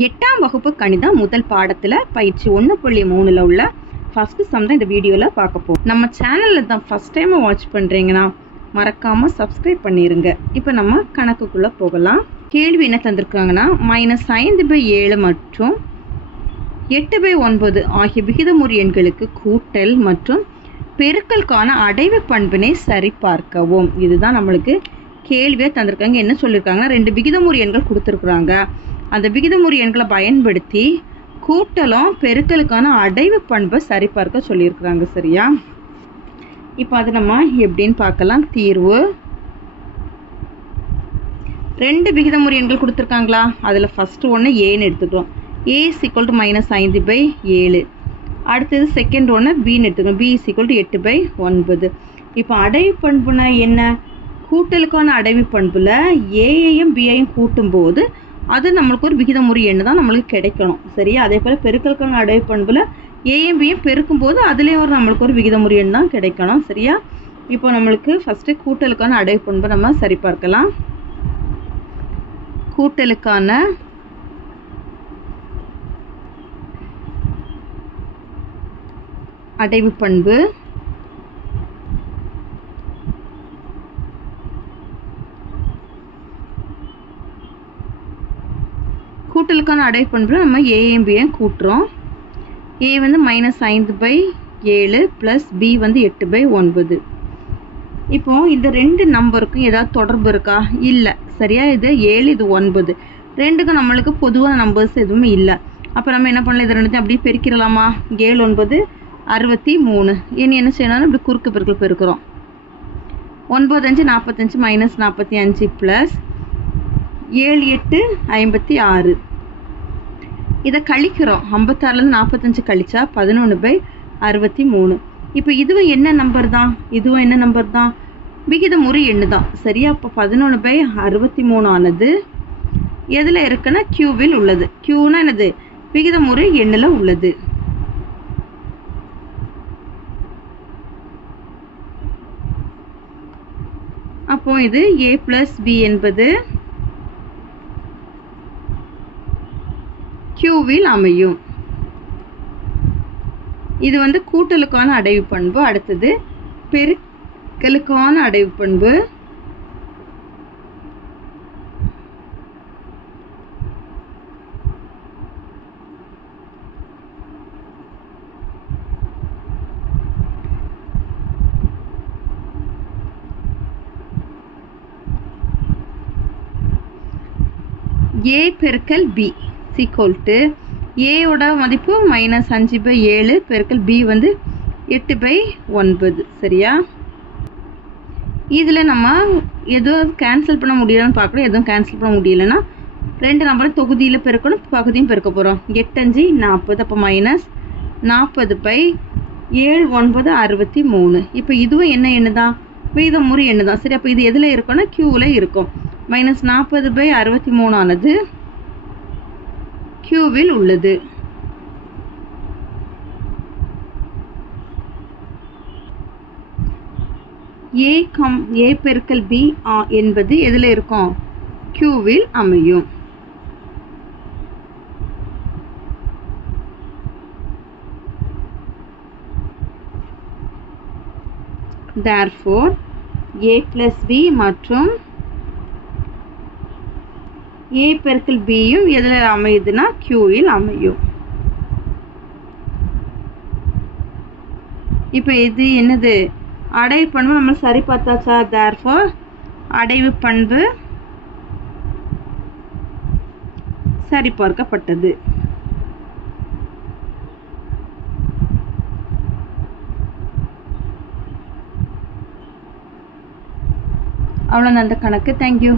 8ஆம் வகுப்பு கணிதம் முதல் பாடத்தில் பயிற்சி 1.3ல் உள்ள ஃபர்ஸ்ட் சம் தான் இந்த வீடியோவில் பார்க்க போகிறோம். நம்ம சேனலில் தான் ஃபர்ஸ்ட் டைம் வாட்ச் பண்ணுறீங்கன்னா மறக்காமல் சப்ஸ்கிரைப் பண்ணிடுங்க. இப்போ நம்ம கணக்குக்குள்ளே போகலாம். கேள்வி என்ன தந்திருக்காங்கன்னா, -5/7 மற்றும் 8/9 ஆகிய விகிதமுறு எண்களுக்கு கூட்டல் மற்றும் பெருக்கலுக்கான அடைவு பண்பினை சரிபார்க்கவும். இதுதான் நம்மளுக்கு கேள்வியை தந்திருக்காங்க. என்ன சொல்லியிருக்காங்கன்னா, 2 விகிதமுறு எண்கள் கொடுத்துருக்குறாங்க. அந்த விகிதமுறு எண்களை பயன்படுத்தி கூட்டலும் பெருக்கலுக்கான அடைவு பண்பை சரிபார்க்க சொல்லியிருக்கிறாங்க. சரியா? இப்போ அது நம்ம எப்படின்னு பார்க்கலாம். தீர்வு, 2 விகிதமுறு எண்கள் கொடுத்துருக்காங்களா, அதில் ஃபஸ்ட்டு ஒன்று ஏன்னு எடுத்துக்கிறோம். a = -5/7. அடுத்தது செகண்ட் ஒன்று பின்னு எடுத்துக்கிறோம். b = 8/9. இப்போ அடைவு பண்புனா என்ன? கூட்டலுக்கான அடைவு பண்பில் ஏயையும் பியையும் கூட்டும்போது அது நம்மளுக்கு ஒரு விகிதமுறு எண்ணு தான் நம்மளுக்கு கிடைக்கணும். சரியா? அதே போல் பெருக்கலுக்கான அடைவு பண்பில் ஏயும் பியும் பெருக்கும்போது அதுலேயும் நம்மளுக்கு ஒரு விகிதமுறு எண் தான் கிடைக்கணும். சரியா? இப்போ நம்மளுக்கு ஃபஸ்ட்டு கூட்டலுக்கான அடைவு பண்பை நம்ம சரிபார்க்கலாம். கூட்டலுக்கான அடைவு பண்பு கூட்டலுக்கான அடைவு பண்பில் நம்ம ஏயும் பியும் கூட்டுறோம். a வந்து -5/7 ப்ளஸ் b வந்து 8/9. இப்போ இந்த 2 நம்பருக்கும் ஏதாவது தொடர்பு இருக்கா? இல்லை. சரியா? இது 7, இது 9. ரெண்டுக்கும் நம்மளுக்கு பொதுவான நம்பர்ஸ் எதுவுமே இல்லை. அப்போ நம்ம என்ன பண்ணலாம்? இது ரெண்டுத்தையும் அப்படியே பெருக்கிடலாமா? 7 9 63. இனி என்ன செய்யணும்னா இப்படி குறுக்கு பெருக்கல் பெருக்கிறோம். 9 5 45 -45 ப்ளஸ் 7 8 56. இதை கழிக்கிறோம். 56லேருந்து 45 கழிச்சா 11/63. இப்போ இதுவும் என்ன நம்பர் தான்? இதுவும் என்ன நம்பர் தான்? விகிதமுறு எண்ணு தான். சரியா? அப்போ 11/63 ஆனது எதில் இருக்குன்னா கியூவில் உள்ளது. கியூனா என்னது? விகிதமுறு எண்ணில் உள்ளது. அப்போ இது a + b என்பது கியூவில் அமையும். இது வந்து கூட்டலுக்கான அடைவு பண்பு. அடுத்தது பெருக்கலுக்கான அடைவு பண்பு. a பெருக்கல் b a ஓட மதிப்பு -5/7 பெருக்கல் b வந்து 8/9. சரியா? இதில் நம்ம எதுவும் கேன்சல் பண்ண முடியலன்னு பார்க்கணும். எதுவும் கேன்சல் பண்ண முடியலன்னா 2 நம்பரும் தொகுதியில் பெருக்கணும், பகுதியும் பெருக்க போகிறோம். 8 5 40. அப்போ -40/7 9 63. இப்போ இதுவும் என்ன எண்ணு தான்? விகிதமுறு எண்ணு தான். சரி, அப்போ இது எதில் இருக்குன்னா கியூவில் இருக்கும். -40/63 ஆனது கியூவில் உள்ளது. a பெருக்கல் b என்பது எதில் இருக்கும்? கியூவில் அமையும். therefore a + b மற்றும் a பெருக்கல் bயும் எதில் அமையுதுன்னா கியூவில் அமையும். இப்போ இது என்னது? அடைவு பண்பு நம்ம சரி பார்த்தாச்சா? therefore அடைவு பண்பு சரிபார்க்கப்பட்டது. அவ்வளோதான் அந்த கணக்கு. தேங்க்யூ.